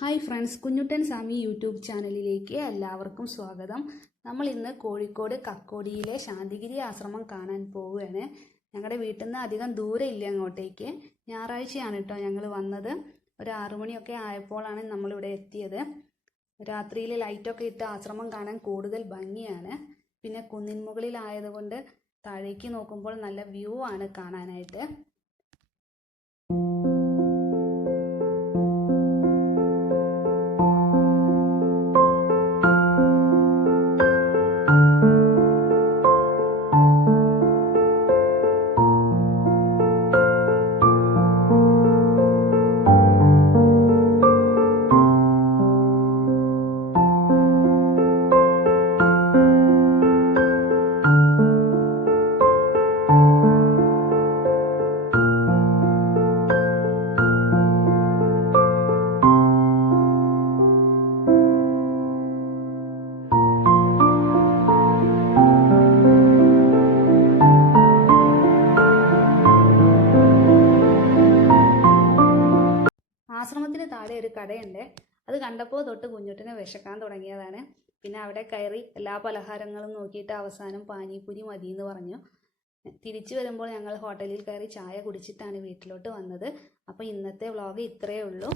Hi friends, Kunjuttan സ്വാമി YouTube ചാനലിലേക്ക് എല്ലാവർക്കും സ്വാഗതം. നമ്മൾ ഇന്ന് കോഴിക്കോട് കക്കോടിയിലെ ശാന്തിഗിരി ആശ്രമം കാണാൻ പോവുകയാണ്. ഞങ്ങളുടെ വീട്ടിൽ നിന്ന് അധികം ദൂരം ഇല്ല അങ്ങോട്ടേക്ക്. ഞായറാഴ്ചയാണ് കേട്ടോ ഞങ്ങൾ വന്നത്. ഒരു 6 മണിയൊക്കെ ആയപ്പോഴാണ് നമ്മളിവിടെ എത്തിയത്. രാത്രിയിൽ ലൈറ്റൊക്കെ ഇട്ട് ആശ്രമം കാണാൻ കൂടുതൽ ഭംഗിയാണ്. പിന്നെ കുന്നിൻ മുകളിലായതുകൊണ്ട് താഴേക്ക് നോക്കുമ്പോൾ നല്ല വ്യൂ ആണ് കാണാനായിട്ട്. ആശ്രമത്തിന് താഴെ ഒരു കടയുണ്ട്. അത് കണ്ടപ്പോൾ തൊട്ട് കുഞ്ഞുട്ടിനെ വിശക്കാൻ തുടങ്ങിയതാണ്. പിന്നെ അവിടെ കയറി എല്ലാ പലഹാരങ്ങളും നോക്കിയിട്ട് അവസാനം പാനിപൂരി മതി എന്ന് പറഞ്ഞു. തിരിച്ചു വരുമ്പോൾ ഞങ്ങൾ ഹോട്ടലിൽ കയറി ചായ കുടിച്ചിട്ടാണ് വീട്ടിലോട്ട് വന്നത്. അപ്പോൾ ഇന്നത്തെ വ്ളോഗ് ഇത്രയേ ഉള്ളൂ.